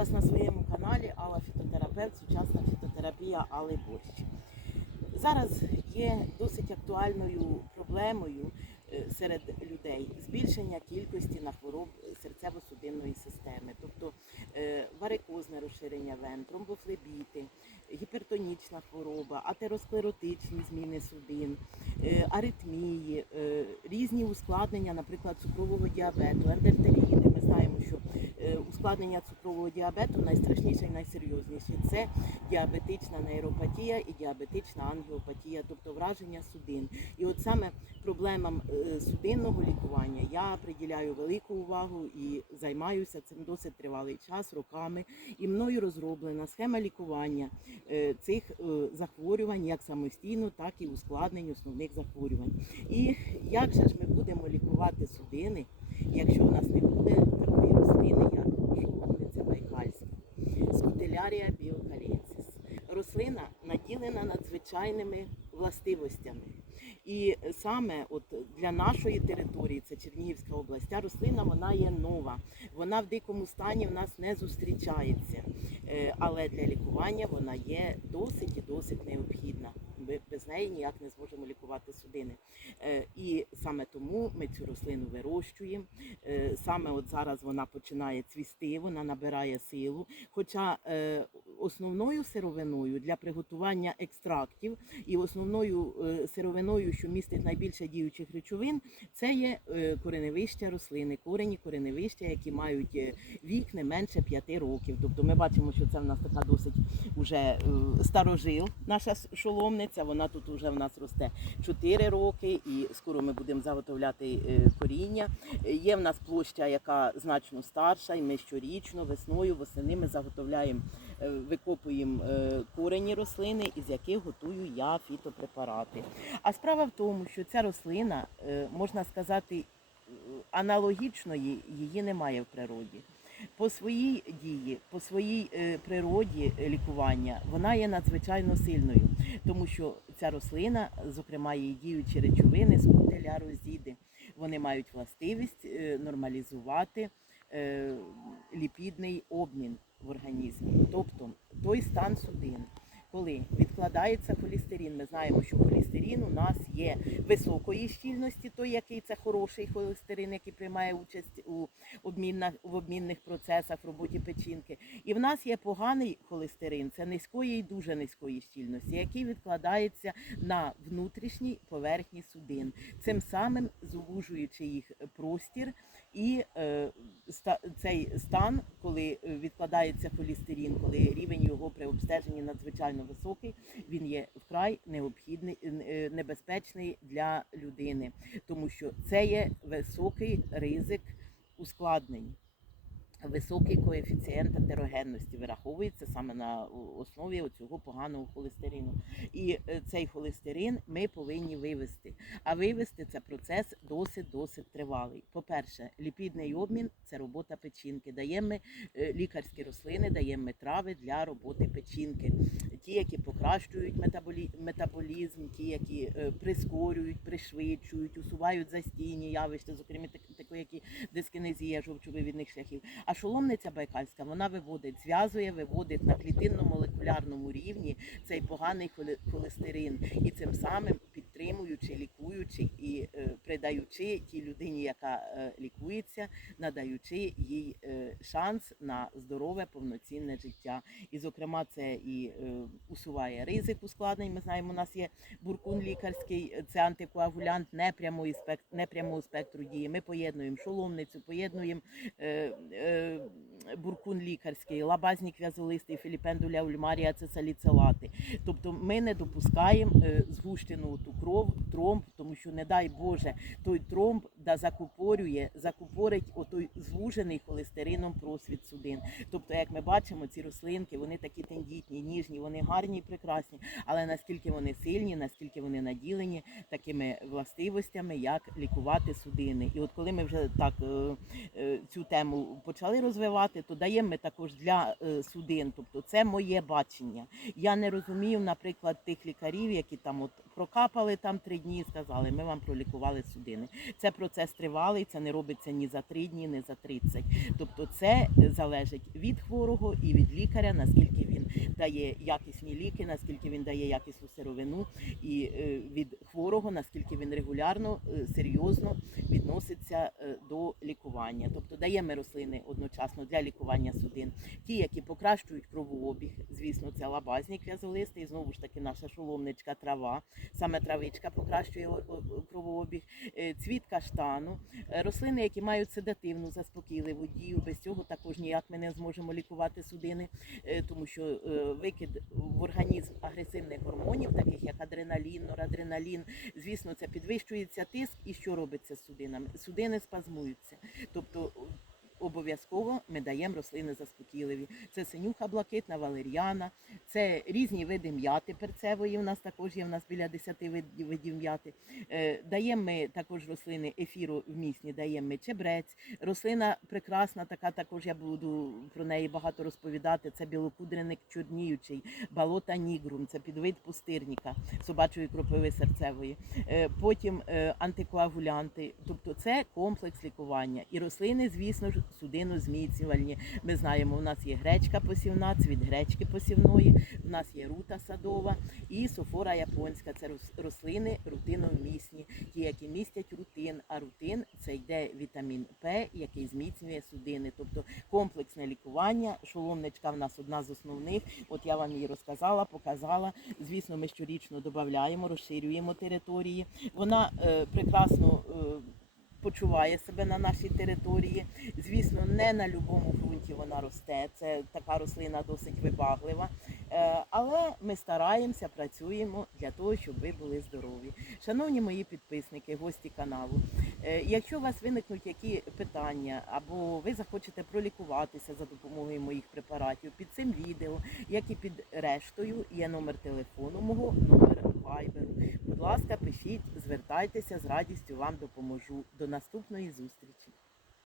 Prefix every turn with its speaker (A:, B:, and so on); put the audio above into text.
A: вас на своєму каналі Алла Фітотерапевт, сучасна фітотерапія Алли Борщ. Зараз є досить актуальною проблемою серед людей збільшення кількості на хвороб серцево-судинної системи, тобто е, варикозне розширення вен, тромбофлебіти, гіпертонічна хвороба, атеросклеротичні зміни судин, е, аритмії, е, різні ускладнення, наприклад, цукрового діабету, ендертеріїди. Ми знаємо, що е, ускладнення цукрового діабету найстрашніше і найсерйозніше це діабетична нейропатія і діабетична ангіопатія, тобто враження судин. І от саме проблемам е, судинного лікування я приділяю велику увагу і займаюся цим досить тривалий час, роками. І мною розроблена схема лікування е, цих е, захворювань як самостійно, так і ускладнень основних захворювань. І як же ж ми будемо лікувати судини, якщо в нас не буде такої рослини, як шоломниця байкальська, скутелярія біокаріенсис. Рослина наділена надзвичайними властивостями. І саме от для нашої території, це Чернігівська область, ця рослина вона є нова. Вона в дикому стані в нас не зустрічається, Е, але для лікування вона є досить і досить необхідна. Ми без неї ніяк не зможемо лікувати судини. Е, І саме тому ми цю рослину вирощуємо. Е, Саме от зараз вона починає цвісти, вона набирає силу. Хоча основною сировиною для приготування екстрактів і основною е, сировиною, що містить найбільше діючих речовин, це є е, кореневища рослини, корені кореневища, які мають е, вік не менше 5 років. Тобто ми бачимо, що це в нас така досить уже старожил, наша шоломниця. Вона тут вже в нас росте 4 роки, і скоро ми будемо заготовляти коріння. Є в нас площа, яка значно старша, і ми щорічно весною, восени ми заготовляємо, викопуємо е, корені рослини, із яких готую я фітопрепарати. А справа в тому, що ця рослина, е, можна сказати, е, аналогічної її немає в природі. По своїй дії, по своїй природі лікування, вона є надзвичайно сильною, тому що ця рослина, зокрема її діючі речовини, скутелярозіди, вони мають властивість нормалізувати ліпідний обмін в організмі, тобто той стан судин. Коли відкладається холестерин, ми знаємо, що холестерин у нас є високої щільності, той, який це хороший холестерин, який приймає участь у обмінних, в обмінних процесах в роботі печінки. І в нас є поганий холестерин, це низької і дуже низької щільності, який відкладається на внутрішній поверхні судин, цим самим звужуючи їх простір. І е, ста, цей стан, коли е, відкладається холестерин, коли рівень його при обстеженні надзвичайно високий, він є вкрай необхідний, е, небезпечний для людини, тому що це є високий ризик ускладнень. Високий коефіцієнт атерогенності вираховується саме на основі цього поганого холестерину. І е, цей холестерин ми повинні вивести. А вивести це процес досить досить тривалий. По-перше, ліпідний обмін це робота печінки. Даємо е, лікарські рослини, даємо трави для роботи печінки. Ті, які покращують метаболі... метаболізм, ті, які е, прискорюють, пришвидшують, усувають застійні явища, зокрема так- такі, які дискінезія жовчовивідних шляхів. А шоломниця байкальська вона виводить, зв'язує, виводить на клітинно-молекулярному рівні цей поганий холе- холестерин і цим самим підтримуючи, лікуючи і е, придаючи тій людині, яка е, лікується, надаючи їй е, шанс на здорове повноцінне життя. І, зокрема, це і усуває ризик ускладнень. Ми знаємо, у нас є буркун лікарський, це антикоагулянт непрямої спек... непрямого спектру дії. Ми поєднуємо шоломницю, поєднуємо буркун лікарський, лабазнік в'язолистий, філіпендуля ульмарія, це саліцелати. Тобто ми не допускаємо е, згущену ту кров, тромб, тому що, не дай Боже, той тромб да закупорює, закупорить отой звужений холестерином просвіт судин. Тобто, як ми бачимо, ці рослинки вони такі тендітні, ніжні, вони гарні і прекрасні, але наскільки вони сильні, наскільки вони наділені такими властивостями, як лікувати судини. І от коли ми вже так е, е, цю тему почали розвивати, то даємо ми також для е, судин. Тобто, це моє бачення. Я не розумію, наприклад, тих лікарів, які там от прокапали там три дні і сказали, ми вам пролікували судини. Це процес тривалий, це не робиться ні за три дні, ні за 30. Тобто це залежить від хворого і від лікаря, наскільки він дає якісні ліки, наскільки він дає якісну сировину, і е, від хворого, наскільки він регулярно, е, серйозно відноситься до лікування. Тобто даємо рослини одночасно для лікування судин. Ті, які покращують кровообіг, звісно, це лабазник в'язолистий, знову ж таки наша шоломничка трава, саме травичка покращує о- о- кровообіг, Е, цвіт каштану, Е, рослини, які мають седативну заспокійливу дію. Без цього також ніяк ми не зможемо лікувати судини, е, тому що е, викид в організм агресивних гормонів, таких як адреналін, норадреналін, звісно, це підвищується тиск. І що робиться з судинами? Судини спазмуються. Тобто обов'язково ми даємо рослини заспокійливі. Це синюха блакитна, валеріана, це різні види м'яти перцевої. У нас також є в нас біля 10 видів, м'яти. Е, даємо ми також рослини ефіру вмісні, даємо ми чебрець. Рослина прекрасна, така також я буду про неї багато розповідати. Це білокудреник чорніючий, балота нігрум, це підвид пустирніка, собачої кропиви серцевої. Е, Потім е, антикоагулянти, тобто це комплекс лікування. І рослини, звісно ж, судинозміцнювальні. Ми знаємо, у нас є гречка посівна, цвіт гречки посівної, у нас є рута садова і софора японська. Це рос- рослини рутиновмісні, ті, які містять рутин. А рутин це йде вітамін П, який зміцнює судини. Тобто комплексне лікування. Шоломничка в нас одна з основних. От я вам її розказала, показала. Звісно, ми щорічно додаємо, розширюємо території. Вона е, прекрасно. Е, Почуває себе на нашій території. Звісно, не на будь-якому ґрунті вона росте. Це така рослина досить вибаглива. Е, Але ми стараємося, працюємо для того, щоб ви були здорові. Шановні мої підписники, гості каналу. е, Якщо у вас виникнуть які питання, або ви захочете пролікуватися за допомогою моїх препаратів, під цим відео, як і під рештою, є номер телефону мого, номер вайберу. Будь ласка, пишіть, звертайтеся з радістю вам допоможу. До наступної зустрічі.